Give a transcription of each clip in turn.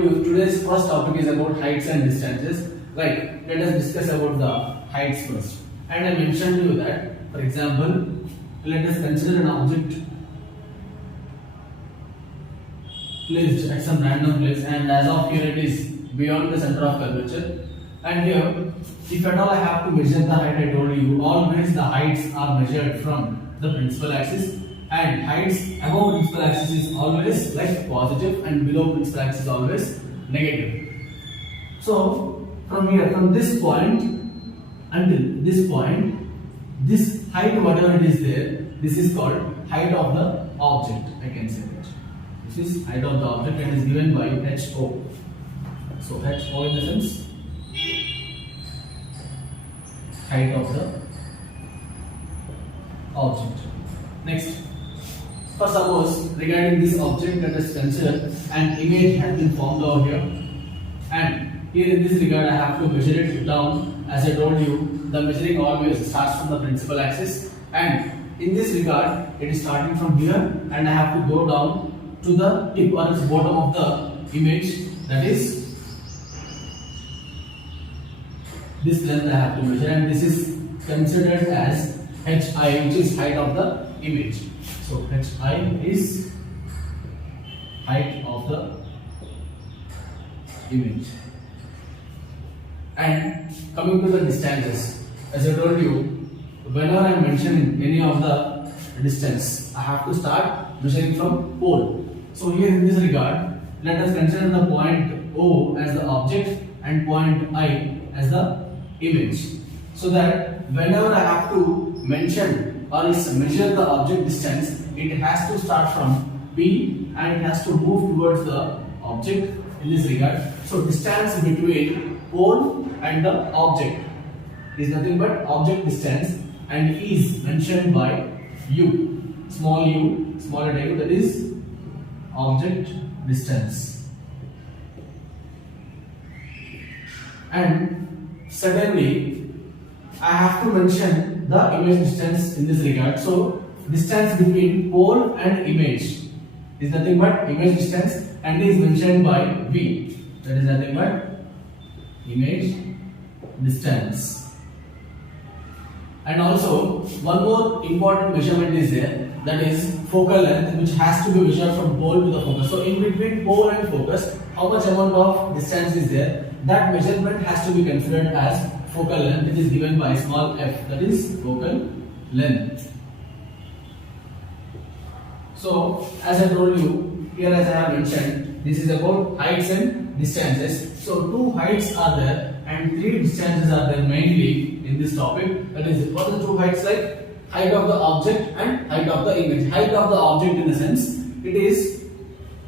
Today's first topic is about heights and distances. Right, let us discuss about the heights first. And I mentioned to you that, for example, let us consider an object placed at some random place, and as of here it is beyond the center of curvature. And here, if at all I have to measure the height, I told you always the heights are measured from the principal axis, and heights above principal axis is always like positive and below principal axis is always negative. So from here, from this point until this point, this height whatever it is there, this is called height of the object. I can say that this is height of the object and is given by HO. So HO in the sense height of the object. Next, for suppose regarding this object, let us consider an image has been formed over here, and here in this regard I have to measure it down. As I told you, the measuring always starts from the principal axis, and in this regard it is starting from here, and I have to go down to the tip or its bottom of the image, that is this length I have to measure, and this is considered as HI, which is height of the image. So HI is height of the image. And coming to the distances, as I told you, whenever I am mentioning any of the distance, I have to start measuring from pole. So here in this regard, let us consider the point O as the object and point I as the image, so that whenever I have to mention or measure the object distance, it has to start from P and it has to move towards the object in this regard. So distance between pole and the object is nothing but object distance, and is mentioned by U, small u, small u, that is object distance. And suddenly I have to mention the image distance in this regard. So distance between pole and image is nothing but image distance, and is mentioned by V, that is nothing but image distance. And also one more important measurement is there, that is focal length, which has to be measured from pole to the focus. So in between pole and focus, how much amount of distance is there, that measurement has to be considered as focal length. It is given by small f, that is focal length. So as I told you, here as I have mentioned, this is about heights and distances. So two heights are there and three distances are there mainly in this topic. That is, what are the two heights like? Height of the object and height of the image. Height of the object in the sense, it is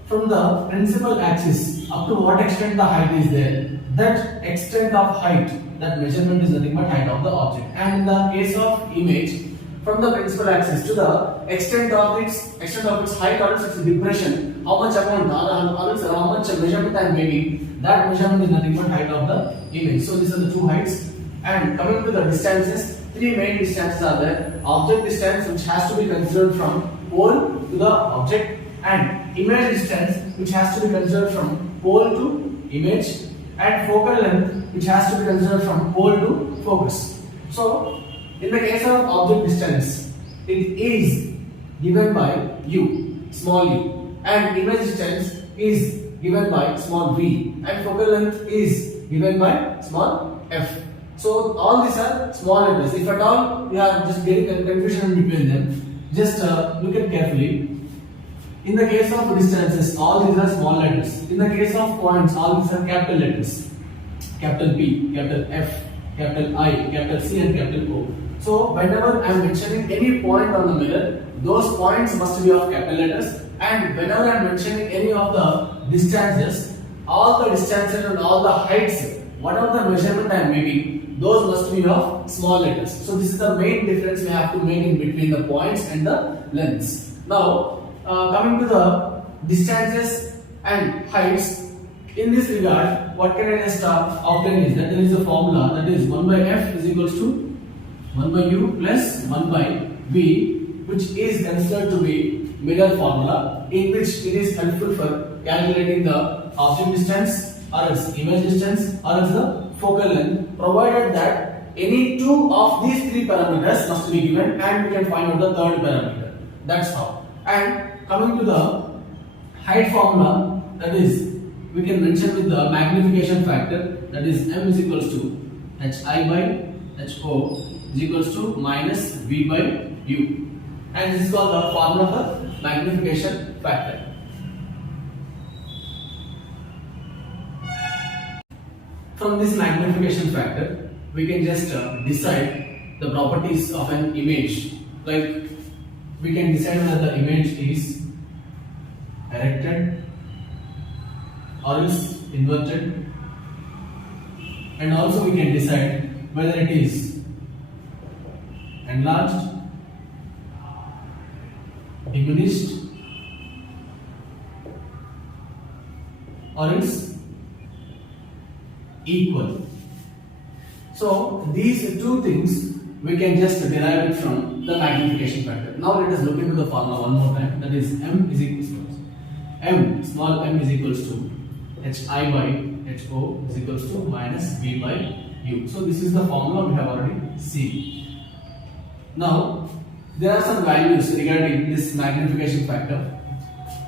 from the principal axis up to what extent the height is there. That extent of height, that measurement is nothing but height of the object. And in the case of image, from the principal axis to the extent of its height or its depression, how much amount or how much measurement I am making, that measurement is nothing but height of the image. So these are the two heights. And coming to the distances, three main distances are there. Object distance, which has to be considered from pole to the object, and image distance, which has to be considered from pole to image, and focal length, which has to be considered from pole to focus. So in the case of object distance, it is given by U, small u, and image distance is given by small v, and focal length is given by small f. So all these are small letters. If at all you are just getting a confusion between them, just look at carefully. In the case of distances, all these are small letters. In the case of points, all these are capital letters. Capital P, capital F, capital I, capital C, and capital O. So whenever I am mentioning any point on the mirror, those points must be of capital letters, and whenever I am mentioning any of the distances, all the distances and all the heights, whatever the measurement I am making, those must be of small letters. So this is the main difference we have to make in between the points and the lengths. Now coming to the distances and heights, in this regard, what can I just obtain is that there is a formula, that is 1 by f is equals to 1 by u plus 1 by v, which is considered to be Miller formula. in which it is helpful for calculating the object distance or its image distance or its the focal length, provided that any two of these three parameters must be given and we can find out the third parameter. That's how. And coming to the height formula, that is we can mention with the magnification factor, that is m is equals to hi by ho is equals to minus v by u, and this is called the formula for magnification factor. From this magnification factor, we can just decide the properties of an image. Like we can decide whether the image is erected or is inverted, and also we can decide whether it is enlarged, diminished, or is equal. So these two things we can just derive it from the magnification factor. Now let us look into the formula one more time. That is m is equals to small m is equals to hi by ho is equals to minus v by u. So this is the formula we have already seen. Now there are some values regarding this magnification factor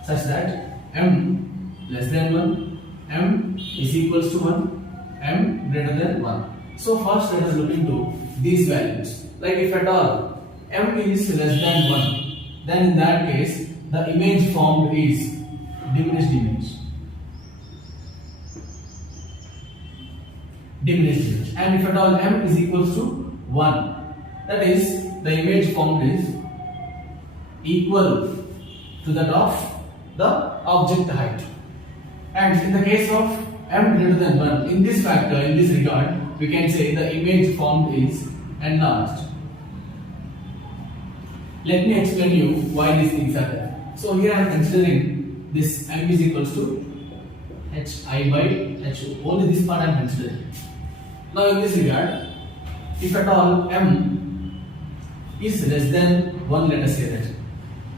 such that m less than 1, m is equals to 1, m greater than 1. So first let us look into these values. Like if at all m is less than 1, then in that case the image formed is diminished image. And if at all m is equals to 1, that is the image formed is equal to that of the object height. And in the case of m greater than 1, in this factor, in this regard, we can say the image formed is enlarged. Let me explain you why these things are there. So here I am considering this m is equals to hi by ho. Only this part I am considering. Now in this regard, if at all m is less than 1, let us say that.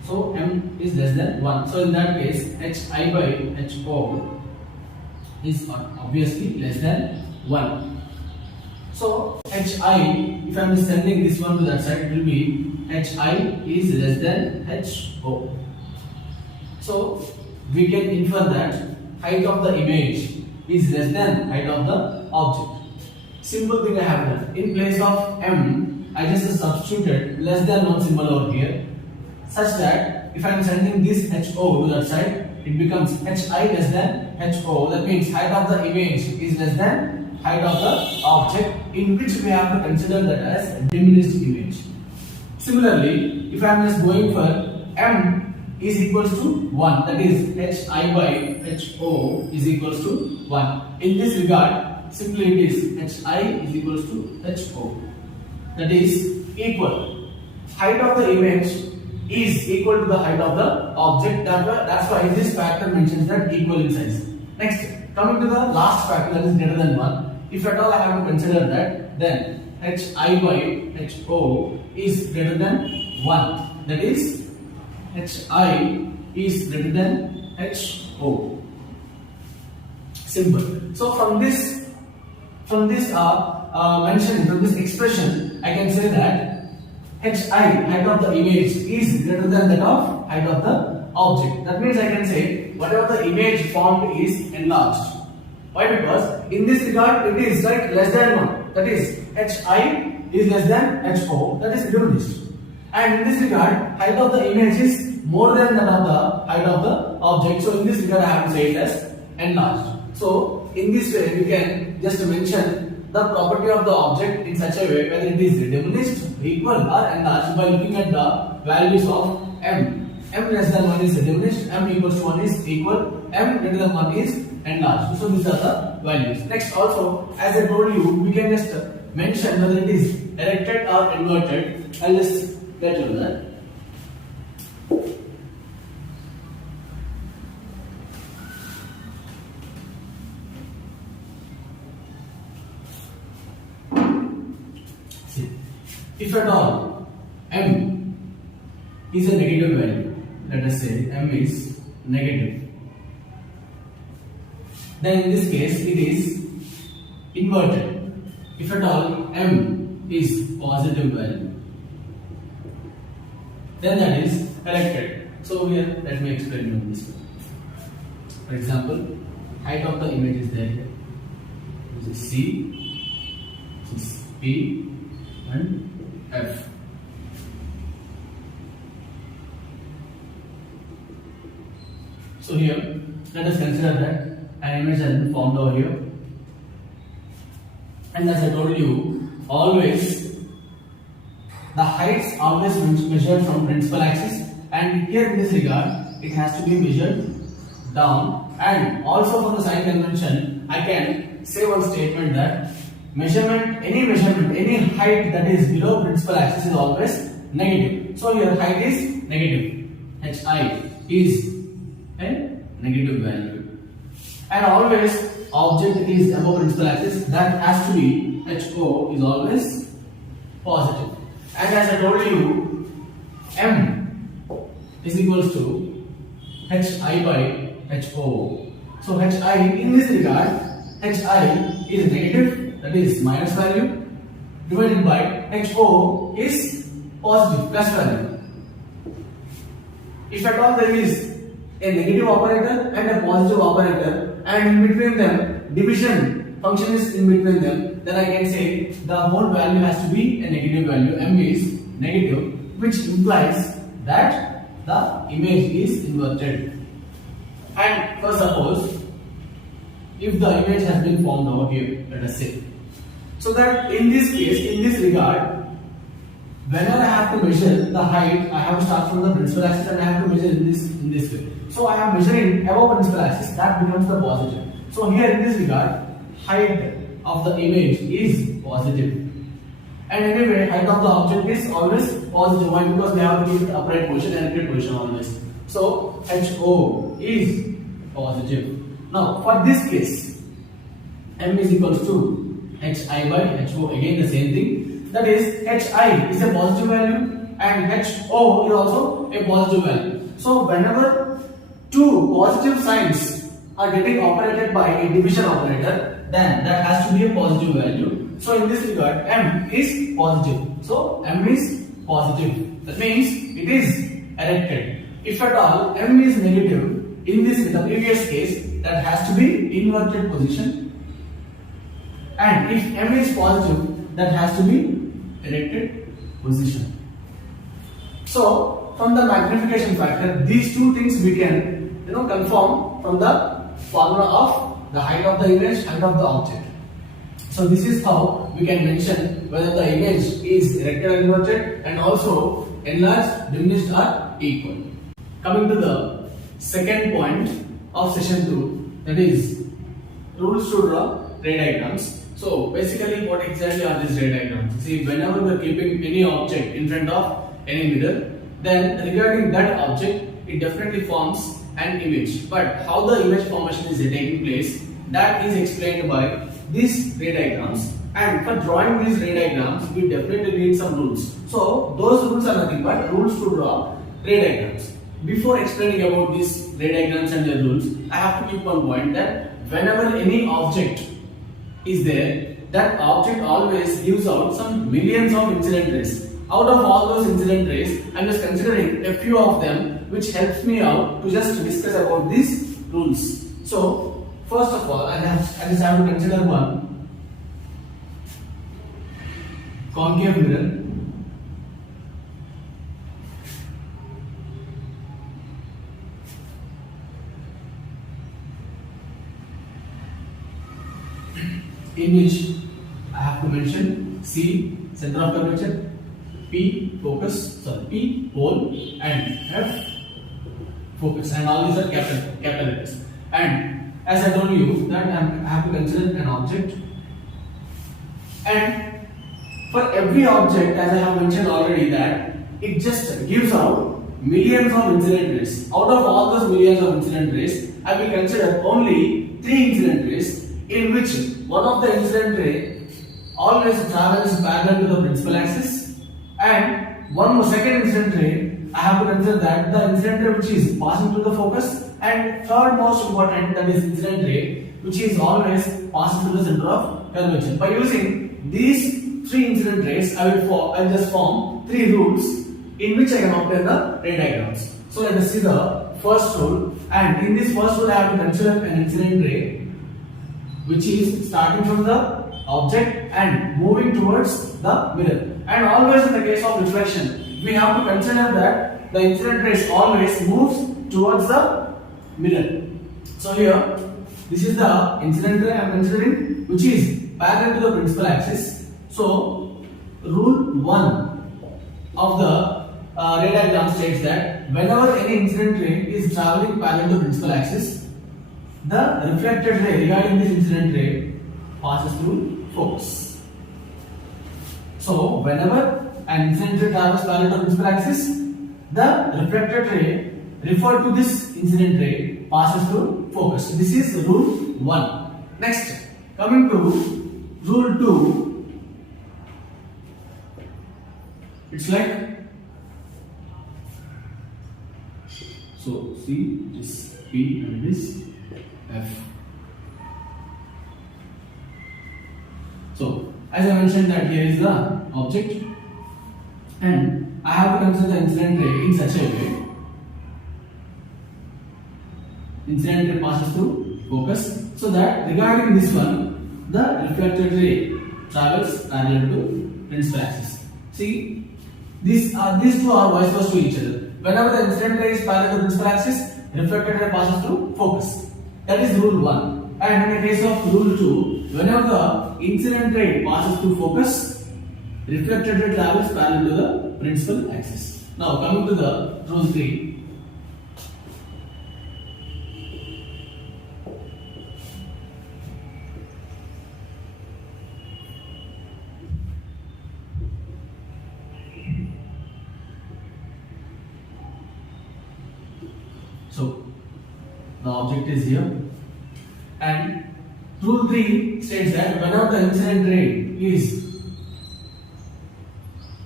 So m is less than 1. So in that case, hi by ho is obviously less than 1. So hi, if I am sending this one to that side, it will be hi is less than ho. So we can infer that height of the image is less than height of the object. Simple thing I have done. In place of m, I just substituted less than 1 symbol over here, such that if I am sending this ho to that side, it becomes hi less than ho. That means height of the image is less than height of the object, in which we have to consider that as diminished image. Similarly, if I am just going for m is equals to 1, that is hi by ho is equals to 1. In this regard, simply it is hi is equals to ho. That is equal. Height of the image is equal to the height of the object. That's why this factor mentions that equal in size. Next, coming to the last factor, that is greater than 1. If at all I have to consider that, then hi by ho is greater than 1. That is hi is greater than ho. Simple. So from this mention, from this expression, I can say that height of the image is greater than that of height of the object. That means I can say whatever the image formed is enlarged. Why? Because in this regard it is like less than 1. That is hi is less than ho. That is diminished. And in this regard, height of the image is more than that of the height of the object. So in this regard, I have to say it as enlarged. So in this way, we can just mention the property of the object in such a way whether it is diminished, equal, or enlarged by looking at the values of m. M less than 1 is diminished, m equals to 1 is equal, m greater than 1 is enlarged. So these are the values. Next, also, as I told you, we can just mention whether it is erected or inverted. I'll just get you that. If at all m is a negative value, let us say m is negative. Then in this case it is inverted. If at all m is positive value, then that is erected. So here let me explain you this one. For example, height of the image is there here. This is C, this is P and F. So here let us consider that an image has been formed over here, and as I told you, always the heights always measured from principal axis, and here in this regard it has to be measured down. And also for the sign convention, I can say one statement that any height that is below principal axis is always negative. So here height is negative, hi is a negative value, and always object is above principal axis, that has to be ho is always positive. And as I told you, m is equals to hi by ho. So hi in this regard, hi is negative, that is minus value, divided by ho is positive, plus value. If at all there is a negative operator and a positive operator, and in between them division function is in between them, then I can say the whole value has to be a negative value. M is negative, which implies that the image is inverted. And for suppose if the image has been formed over here, let us say, so that in this case, in this regard, whenever I have to measure the height, I have to start from the principal axis and I have to measure in this way. So I am measuring above principal axis, that becomes the positive. So here in this regard, height of the image is positive. And anyway, height of the object is always positive. Why? Because we have to keep the upright position and erected position always. So ho is positive. Now for this case, m is equals to hi by ho. Again the same thing. That is, hi is a positive value and ho is also a positive value. So whenever two positive signs are getting operated by a division operator, then that has to be a positive value. So in this regard, m is positive. So m is positive. That means it is erected. If at all m is negative, in the previous case, that has to be inverted position. And if m is positive, that has to be erected position. So from the magnification factor, these two things we can confirm from the formula of the height of the image and of the object. So this is how we can mention whether the image is erected or inverted, and also enlarged, diminished or equal. Coming to the second point of session 2, that is rules to draw ray diagrams. So basically what exactly are these ray diagrams? See, whenever we are keeping any object in front of any mirror, then regarding that object, it definitely forms an image. But how the image formation is taking place, that is explained by these ray diagrams. And for drawing these ray diagrams, we definitely need some rules. So those rules are nothing but rules to draw ray diagrams. Before explaining about these ray diagrams and their rules, I have to keep one point that whenever any object is there, that object always gives out some millions of incident rays. Out of all those incident rays, I am just considering a few of them, which helps me out to just discuss about these rules. So first of all, I just have to consider one concave mirror. In which I have to mention C, center of curvature, P, focus, P, pole, and F, focus, and all these are capital letters. And as I told you that I have to consider an object, and for every object, as I have mentioned already, that it just gives out millions of incident rays. Out of all those millions of incident rays, I will consider only 3 incident rays, in which one of the incident ray always travels parallel to the principal axis, and one more second incident ray, I have to consider that the incident ray which is passing through the focus, And third most important, that is incident ray, which is always passes through the center of curvature. By using these three incident rays, I will just form three rules in which I can obtain the ray diagrams. So let us see the first rule, and in this first rule I have to consider an incident ray which is starting from the object and moving towards the mirror. And always in the case of reflection, we have to consider that the incident rays always moves towards the mirror. So here, this is the incident ray I am considering, which is parallel to the principal axis. So rule 1 of the ray diagram states that whenever any incident ray is traveling parallel to the principal axis, the reflected ray regarding this incident ray passes through focus. So whenever an incident ray travels parallel to the principal axis, the reflected ray referred to this incident ray passes through focus. This is rule 1. Next, coming to rule 2, it's like, so see this P and this F. So as I mentioned that here is the object, and I have to consider the incident ray in such a way. Incident ray passes through focus, so that regarding this one, the reflected ray travels parallel to principal axis. See, these two are vice versa to each other. Whenever the incident ray is parallel to principal axis, reflected ray passes through focus. That is rule 1. And in the case of rule 2, whenever the incident ray passes through focus, reflected ray travels parallel to the principal axis. Now coming to the rule 3. So the object is here, and rule 3 states that whenever the incident ray is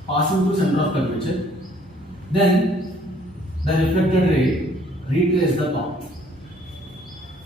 passing through center of curvature, then the reflected ray retraces the path.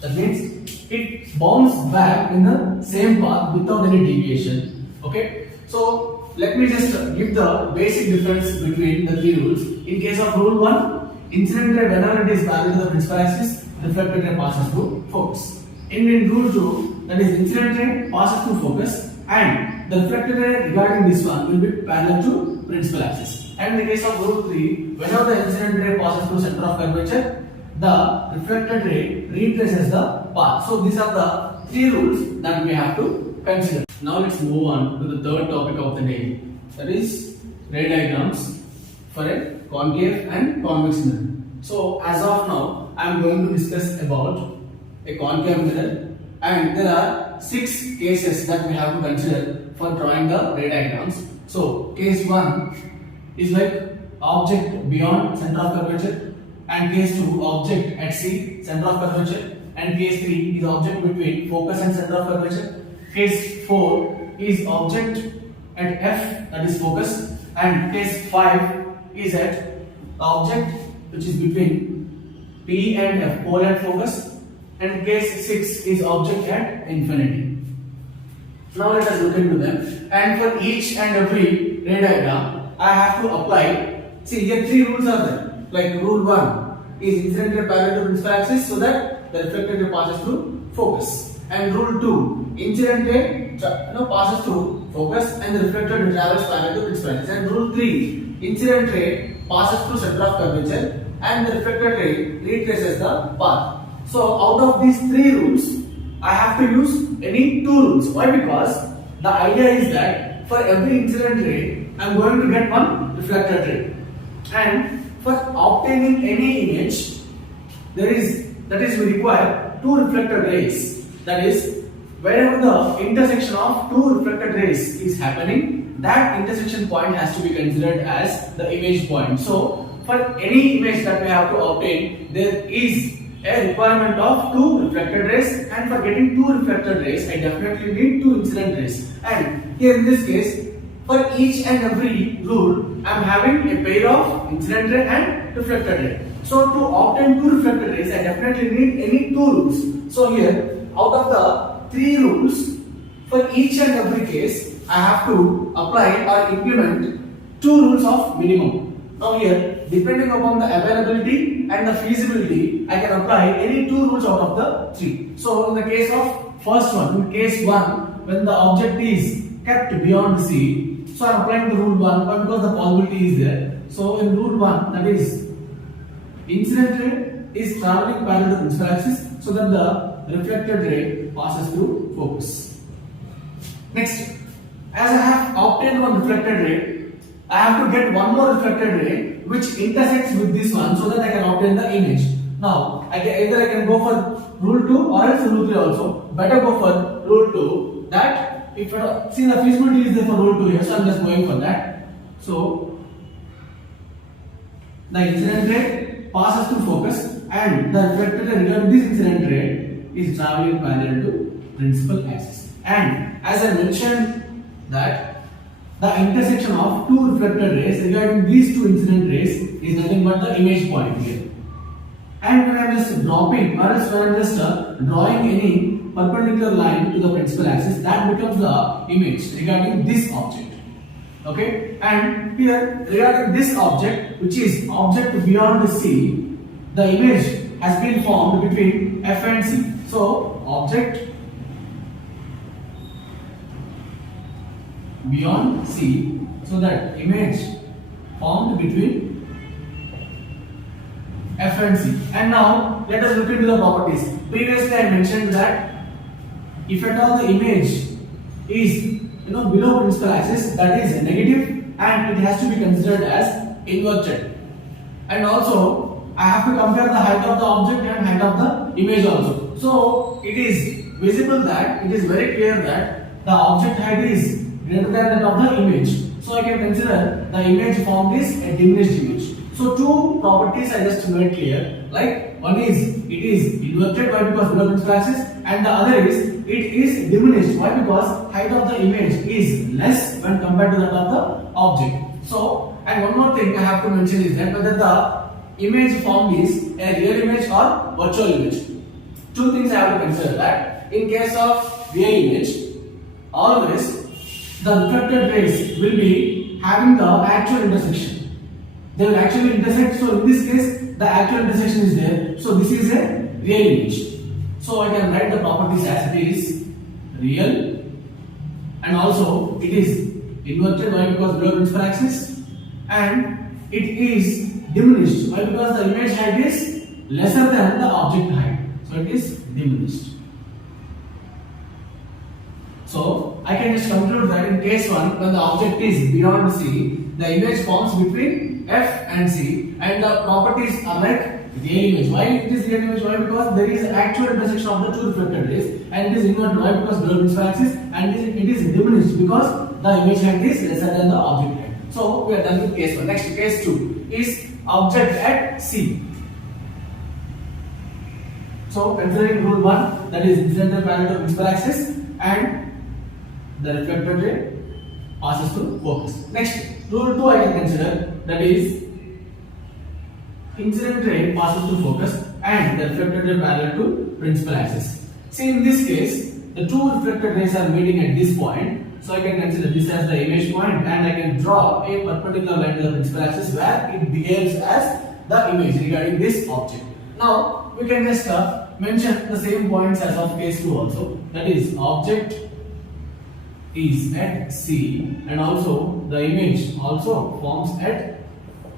That means it bounces back in the same path without any deviation. Okay, so let me just give the basic difference between the three rules. In case of rule 1, incident ray whenever it is parallel to the principal axis, reflected ray passes through focus. In rule 2, that is incident ray passes through focus, and the reflected ray regarding this one will be parallel to principal axis. And in the case of rule 3, whenever the incident ray passes through center of curvature, the reflected ray retraces the path. So these are the three rules that we have to consider. Now let's move on to the third topic of the day, that is ray diagrams for a concave and convex mirror. So as of now, I am going to discuss about a concave mirror, and there are 6 cases that we have to consider for drawing the ray diagrams. So case 1 is like object beyond center of curvature, and case 2 object at C, center of curvature, and case 3 is object between focus and center of curvature. Case 4 is object at F, that is focus, and case 5 is at object which is between P and F, pole and focus, and case 6 is object at infinity. Now let us look into them, and for each and every ray diagram I have to apply, see here 3 rules are there. Like rule 1 is incident ray parallel to principal axis, so that the reflected ray passes through focus, and rule 2, incident ray passes through focus and the reflected ray travels parallel to principal axis, and rule 3, incident ray passes through center of curvature and the reflected ray retraces the path. So out of these 3 rules, I have to use any 2 rules. Why? Because the idea is that for every incident ray, I am going to get one reflected ray, and for obtaining any image, that is we require 2 reflected rays. That is, wherever the intersection of 2 reflected rays is happening, that intersection point has to be considered as the image point. So for any image that we have to obtain, there is a requirement of 2 reflected rays, and for getting 2 reflected rays, I definitely need 2 incident rays. And here in this case, for each and every rule, I am having a pair of incident ray and reflected ray. So to obtain two reflected rays, I definitely need any two rules. So here, out of the three rules, for each and every case, I have to apply or implement two rules of minimum. Now here, depending upon the availability and the feasibility, I can apply any two rules out of the three. So in the case of first one, in case 1, when the object is kept beyond the sea, so I am applying the rule 1, but because the possibility is there. So in rule 1, that is, incident ray is traveling parallel to the principal axis, so that the reflected ray passes through focus. Next, as I have obtained one reflected ray, I have to get one more reflected ray which intersects with this one, so that I can obtain the image. Now, either I can go for rule 2 or else rule 3 also. Better go for rule 2. That if see the feasibility is there for rule 2 here, so I am just going for that. So the incident ray passes through focus and the reflected ray regarding this incident ray is traveling parallel to principal axis. And as I mentioned that the intersection of two reflected rays regarding these two incident rays is nothing but the image point here. And when I am just dropping or else when I am just drawing any perpendicular line to the principal axis, that becomes the image regarding this object. Okay, and here regarding this object, which is object beyond the sea, the image has been formed between F and C. So object beyond C, so that image formed between F and C. And now let us look into the properties. Previously I mentioned that if at all the image is below principal axis, that is negative and it has to be considered as inverted. And also I have to compare the height of the object and height of the image also. So it is visible that it is very clear that the object height is greater than that of the image. So I can consider the image formed is a diminished image. So two properties I just made clear. Like one is it is inverted, why? Because below principal axis, and the other is it is diminished, why? Because height of the image is less when compared to that of the object. So, and one more thing I have to mention is that whether the image formed is a real image or virtual image. Two things I have to consider that in case of real image, always the reflected rays will be having the actual intersection. They will actually intersect. So in this case, the actual intersection is there. So this is a real image. So I can write the properties as it is real, and also it is inverted, why? Because below principal axis, and it is diminished, why? Because the image height is lesser than the object height. So it is diminished. So I can just conclude that in case 1, when the object is beyond C, the image forms between F and C, and the properties are like real image. Why it is real image? Why? Because there is actual intersection of the two reflected rays, and it is inverted. Why? Because below principal axis, and it is diminished because the image height is lesser than the object height. So we are done with case 1. Next, case 2 is object at C. So considering rule 1, that is incidental parallel to principal axis, and the reflected ray passes through focus. Next, rule 2 I can consider, that is incident ray passes through focus and the reflected ray parallel to principal axis. See, in this case, the two reflected rays are meeting at this point, so I can consider this as the image point, and I can draw a perpendicular line to the principal axis where it behaves as the image regarding this object. Now we can just mention the same points as of case 2 also, that is object is at C and also the image also forms at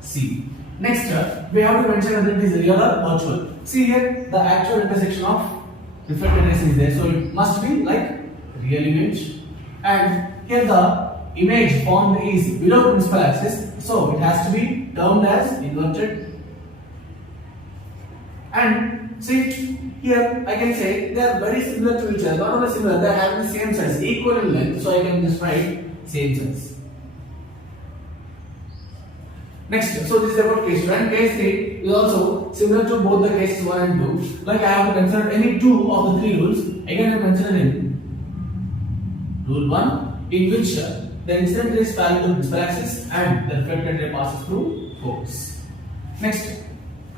C. Next, we have to mention whether it is real or virtual. See here, the actual intersection of reflected rays is there, so it must be like real image, and here the image formed is below principal axis, so it has to be termed as inverted. And see, here I can say they are very similar to each other. Not only similar, they are having the same size, equal in length, so I can just write same size. Next, so this is about case 2, and case 3 is also similar to both the cases 1 and 2. Like I have to consider any two of the three rules. Again, I am considering rule 1, in which the incident ray is parallel to the principal axis and the reflected ray passes through focus. Next,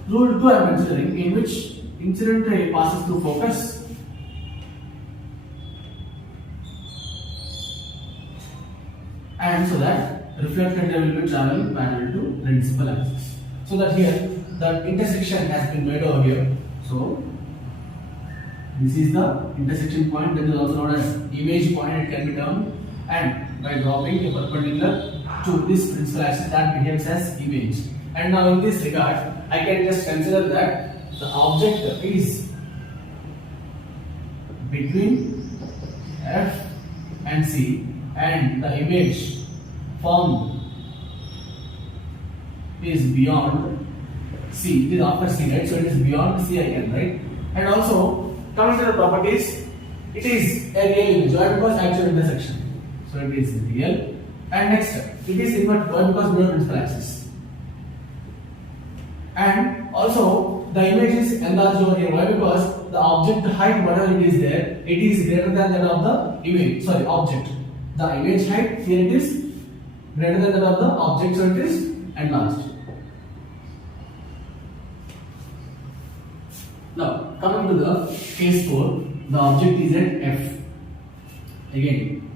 Rule 2 I am considering, in which incident ray passes through focus and so that reflected ray will be traveling parallel to principal axis. So that here the intersection has been made over here. So this is the intersection point, that is also known as image point, it can be termed, and by dropping a perpendicular to this principal axis, that behaves as image. And now in this regard, I can just consider that the object is between F and C, and the image formed is beyond C. It is after C, right? So it is beyond C, I can write. And also, coming to the properties, it is a real image. Why? Because actual intersection. So it is real. And next, it is invert. Why? Because below principal axis. And also, the image is enlarged over here. Why? Because the object height, whatever it is there, it is greater than that of the image. Sorry, object. The image height here it is greater than that of the object, so it is enlarged. Now, coming to the case 4, the object is at F. Again,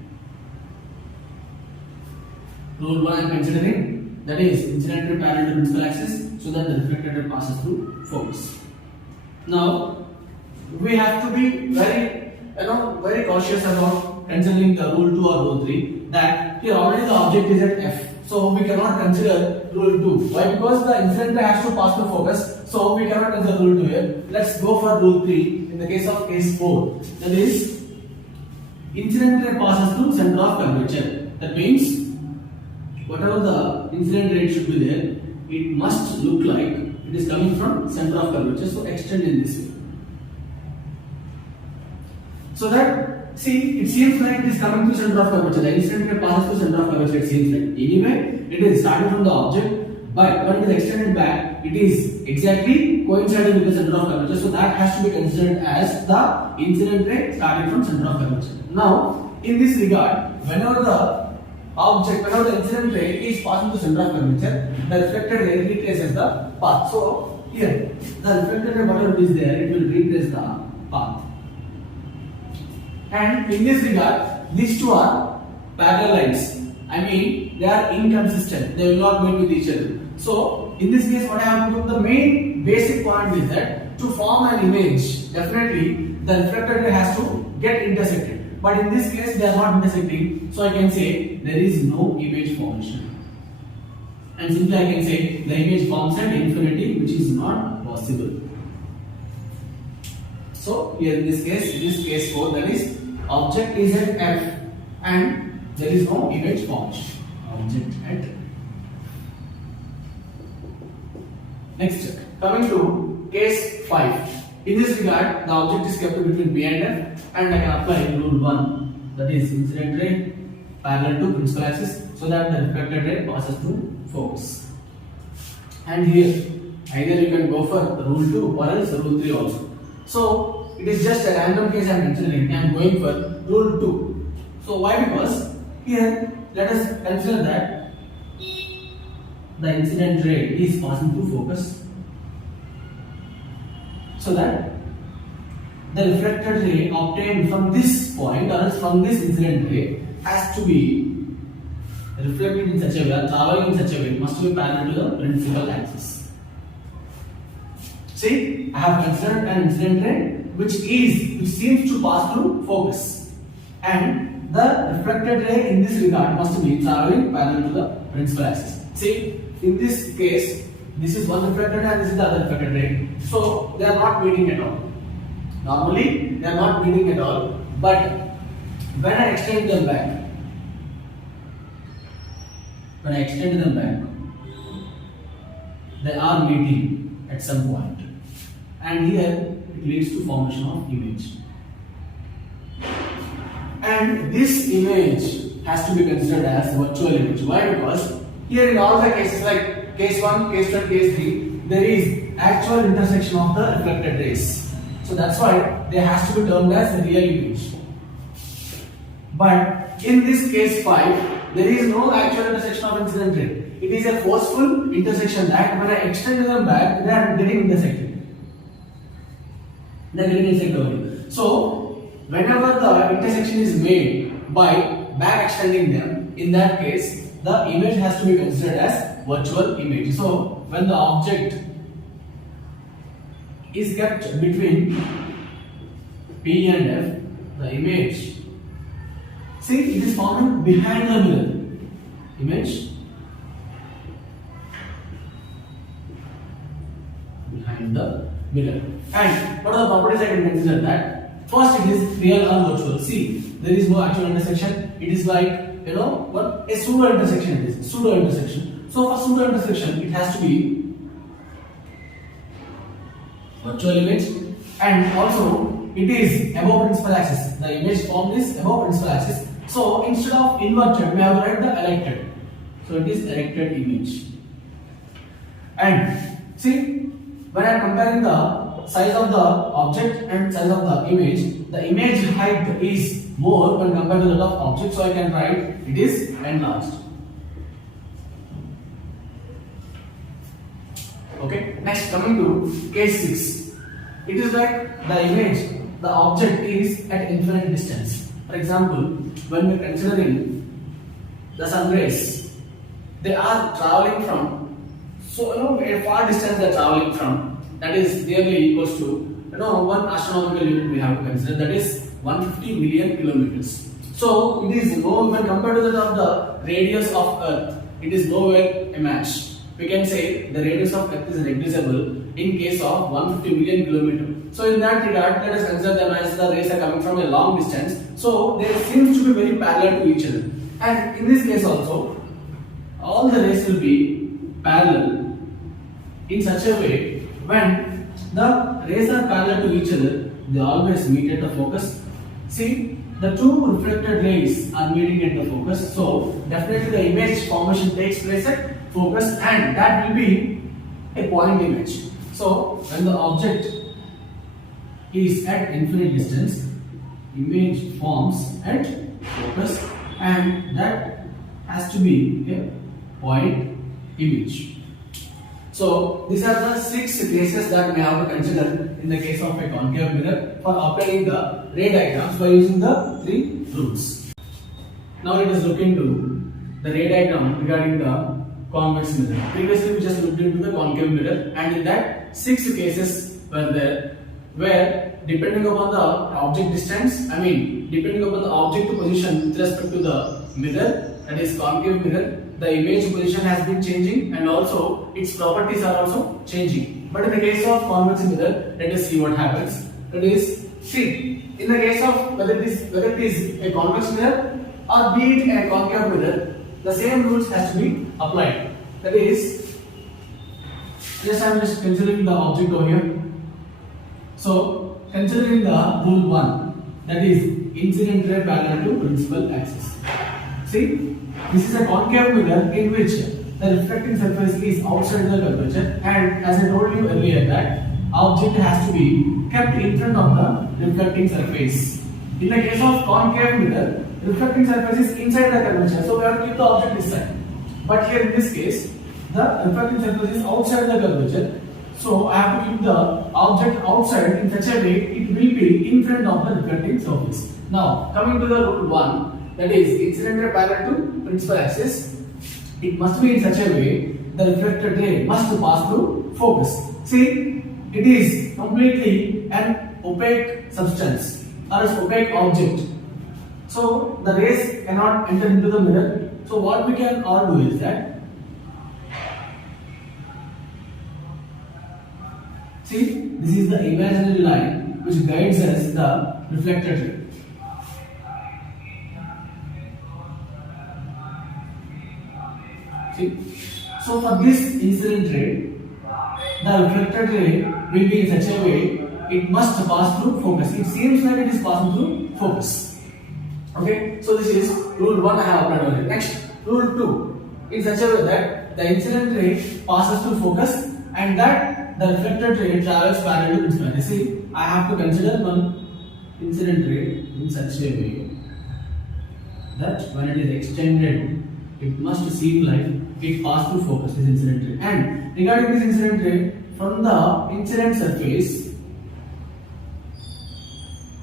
rule 1 I am considering, that is incident ray parallel to principal axis, so that the reflected ray passes through focus. Now, we have to be very cautious about considering the rule 2 or rule 3. That here already the object is at F, so we cannot consider rule 2. Why? Because the incident ray has to pass through focus, so we cannot consider rule 2 here. Let's go for rule 3 in the case of case 4. That is, incident ray passes through center of curvature. That means, whatever the incident ray should be there, it must look like it is coming from center of curvature, so extend in this way. So that, see, it seems like it is coming to center of curvature. The incident ray passes to center of curvature, it seems like. Anyway, it is starting from the object, but when it is extended back, it is exactly coinciding with the center of curvature. So that has to be considered as the incident ray starting from center of curvature. Now, in this regard, whenever the incident ray is passing to center of curvature, the reflected ray retraces the path. So here, the reflected ray, whatever it is there, it will retrace the path. And in this regard, these two are parallel lines. I mean, they are inconsistent. They will not meet with each other. So in this case, what I have to do, the main basic point is that to form an image, definitely the reflected ray has to get intersected. But in this case, they are not intersecting. So I can say there is no image formation. And simply I can say the image forms at infinity, which is not possible. So here in this case 4, that is object is at F and there is no image formation. Object at. Next, coming to case 5. In this regard, the object is kept between P and F, and I can apply rule 1, that is incident ray parallel to principal axis, so that the reflected ray passes through focus. And here, either you can go for rule 2 or else rule 3 also. So it is just a random case I am considering. I am going for rule 2. So why? Because here let us consider that the incident ray is passing through focus, so that the reflected ray obtained from this point or else from this incident ray has to be reflected in such a way or traveling in such a way, it must be parallel to the principal axis. See, I have considered an incident ray which seems to pass through focus, and the reflected ray in this regard must be traveling parallel to the principal axis. See, in this case, this is one reflected ray and this is the other reflected ray. So they are not meeting at all. Normally, they are not meeting at all. But when I extend them back, they are meeting at some point, and here it leads to formation of image. And this image has to be considered as virtual image. Why? Because here in all the cases, like case 1, case 2, case 3, there is actual intersection of the reflected rays. So that's why they has to be termed as real image. But in this case 5, there is no actual intersection of incident ray. it is a forceful intersection that when I extend them back, they are getting intersected. They are getting intersected. So, whenever the intersection is made by back extending them, in that case, the image has to be considered as virtual image. So, when the object is kept between P and F, the image, see, it is found behind the mirror. Image behind the mirror. And what are the properties I can consider that? First, it is real or virtual. See, there is no actual intersection. It is like, what a pseudo intersection it is. Pseudo intersection. So for pseudo intersection, it has to be virtual image, and also it is above principal axis. The image formed is above principal axis. So instead of inverted, we have to write the erected. So it is erected image. And see, when I am comparing the size of the object and size of the image height is more when compared to that of object. So I can write it is enlarged. Okay. Next, coming to case 6. It is like the object is at infinite distance. For example, when we are considering the sun rays, they are traveling from, a far distance they are traveling from, that is nearly equals to, one astronomical unit we have to consider, that is 150 million kilometers. So it is no, when compared to that of the radius of Earth, it is nowhere a match. We can say the radius of Earth is negligible in case of 150 million kilometers. So in that regard, let us consider them as the rays are coming from a long distance. So they seems to be very parallel to each other. And in this case also, all the rays will be parallel in such a way when the rays are parallel to each other, they always meet at the focus. See, the two reflected rays are meeting at the focus. So definitely the image formation takes place at focus, and that will be a point image. So when the object is at infinite distance, image forms at focus, and that has to be a point image. So these are the 6 cases that we have to consider in the case of a concave mirror for obtaining the ray diagrams by using the 3 rules. Now let us look into the ray diagram regarding the convex mirror. Previously we just looked into the concave mirror, and in that 6 cases were there where depending upon the object distance, depending upon the object position with respect to the mirror, that is concave mirror, the image position has been changing and also its properties are also changing. But in the case of convex mirror, let us see what happens. That is, see, in the case of whether it is a convex mirror or be it a concave mirror, the same rules has to be applied. That is, I am just considering the object over here. So considering the rule 1, that is incident ray parallel to principal axis. See, this is a concave mirror in which the reflecting surface is outside the curvature, and as I told you earlier that object has to be kept in front of the reflecting surface. In the case of concave mirror, reflecting surface is inside the curvature, so we have to keep the object this side. But here in this case, the reflecting surface is outside the curvature, so I have to keep the object outside in such a way it will be in front of the reflecting surface. Now coming to the rule 1, that is incident ray parallel to principal axis, it must be in such a way the reflected ray must pass through focus. See, it is completely an opaque substance or an opaque object, so the rays cannot enter into the mirror. So what we can all do is that, see, this is the imaginary line which guides us the reflected ray. See, so for this incident ray, the reflected ray will be in such a way it must pass through focus. It seems like it is passing through focus. Okay, so this is rule 1 I have applied over here. Next, rule 2, in such a way that the incident ray passes through focus and that the reflected ray travels parallel to principal axis. See, I have to consider one incident ray in such a way that when it is extended, it must seem like it passed through focus, this incident ray. And regarding this incident ray, from the incident surface,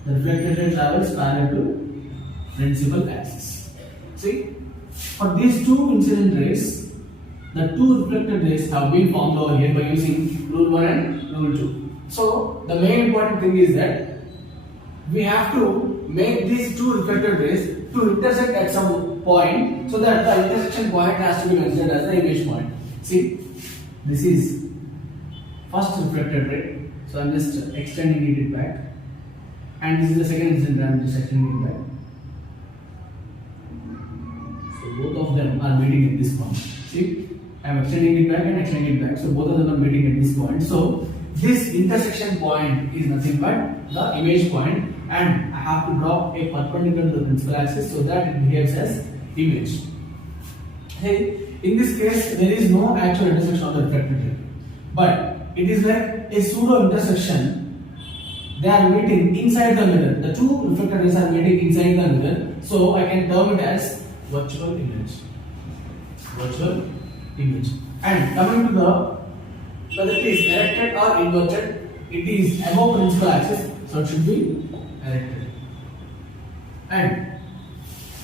the reflected ray travels parallel to principal axis. See, for these two incident rays, the two reflected rays have been formed over here by using rule 1 and rule 2. So, the main important thing is that we have to make these two reflected rays to intersect at some point, so that the intersection point has to be considered as the image point. See, this is first reflected ray, so I am just extending it back, and this is the second incident ray, I am just extending it back. So both of them are meeting at this point. See, I am extending it back and extending it back, so both of them are meeting at this point. So this intersection point is nothing but the image point, and I have to draw a perpendicular to the principal axis so that it behaves as image. Hey, in this case, there is no actual intersection of the reflected ray, but it is like a pseudo intersection. They are meeting inside the mirror. The two reflected rays are meeting inside the mirror, so I can term it as virtual image. Virtual image. And coming to the whether it is erected or inverted, it is above principal axis, so it should be erected. And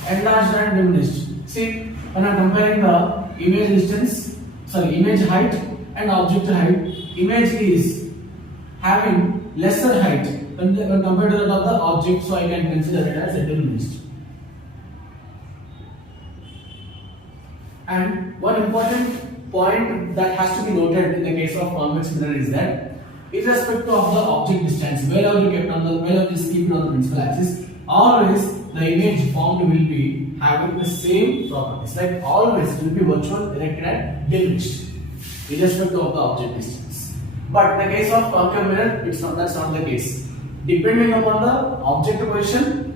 enlarged and diminished. See, when I am comparing the image height and object height, image is having lesser height when compared to that of the object, so I can consider it as a diminished. And one important point that has to be noted in the case of convex mirror is that, irrespective of the object distance, wherever you keep it on the principal axis, always the image formed will be having the same properties. Like always, it will be virtual, erected, and diminished, irrespective of the object distance. But in the case of concave mirror, that's not the case. Depending upon the object position,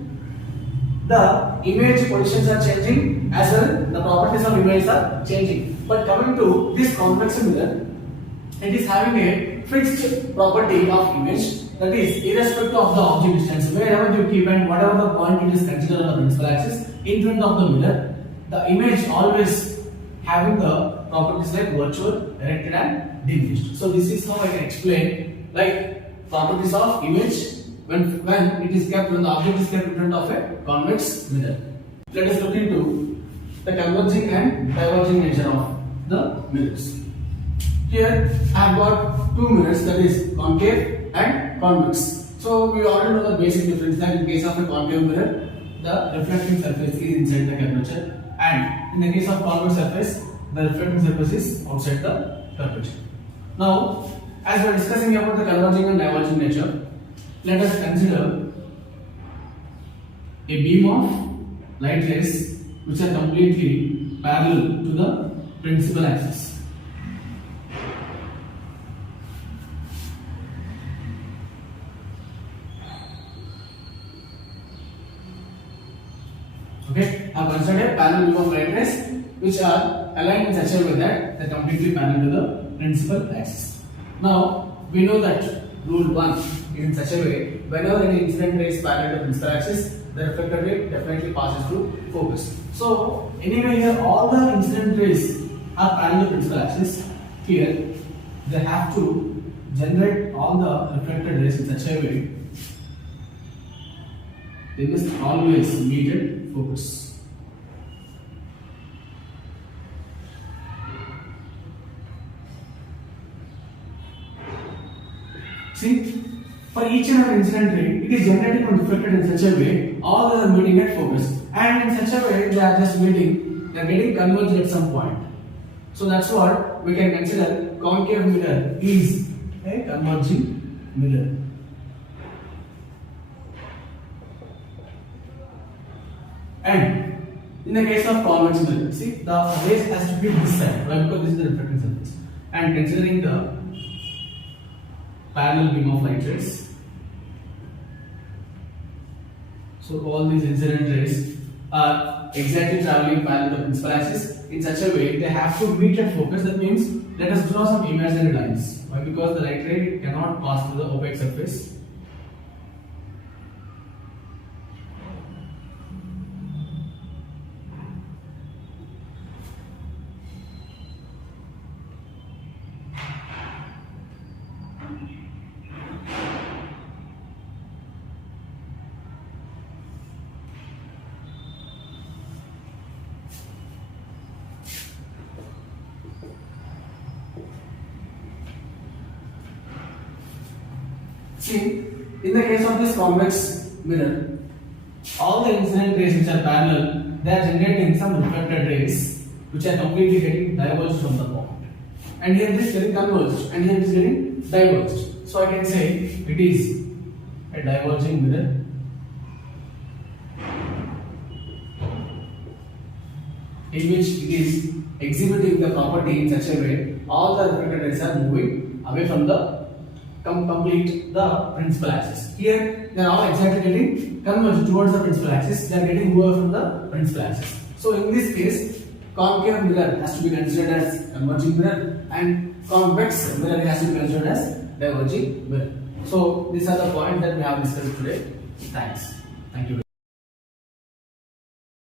the image positions are changing, as well the properties of image are changing. But coming to this convex mirror, it is having a fixed property of image, that is irrespective of the object distance. Wherever you keep and whatever the point it is considered on the principal axis in front of the mirror, the image always having the properties like virtual, erected, and diminished. So this is how I can explain like properties of image when the object is kept in front of a convex mirror. Let us look into the converging and diverging nature of the mirrors. Here I have got two mirrors, that is concave and convex. So we already know the basic difference that in case of a concave mirror, the reflecting surface is inside the curvature, and in the case of convex surface, the reflecting surface is outside the curvature. Now, as we are discussing about the converging and diverging nature, let us consider a beam of light rays which are completely parallel to the principal axis. Okay, I have considered a parallel beam of light rays which are aligned in such a way that they are completely parallel to the principal axis. Now, we know that rule 1 is in such a way, whenever any incident ray is parallel to the principal axis, the reflected ray definitely passes through focus. So, anyway here all the incident rays are parallel to the principal axis. Here, they have to generate all the reflected rays in such a way, they must always meet at focus. See, for each and every incident ray, it is generated and reflected in such a way, all are meeting at focus. And in such a way, they are just meeting, they are getting converged at some point. So that's what we can consider concave mirror is a converging mirror. And in the case of convex mirror, see, the rays has to be this side, right? Because this is the reflecting surface. And considering the parallel beam of light rays, so all these incident rays are exactly traveling parallel to the principal axis in such a way they have to meet at focus. That means let us draw some imaginary lines. Why? Because the light ray cannot pass through the opaque surface. See, in the case of this convex mirror, all the incident rays which are parallel, they are generating some reflected rays which are completely getting diverged from the point. And here this is getting converged, and here it is getting diverged. So I can say it is a diverging mirror. In which it is exhibiting the property in such a way, all the reflected rays are moving away from the complete the principal axis. Here they are all exactly getting converged towards the principal axis. They are getting away from the principal axis. So in this case, concave mirror has to be considered as converging mirror, and convex mirror has to be considered as diverging mirror. So these are the points that we have discussed today. Thanks. Thank you.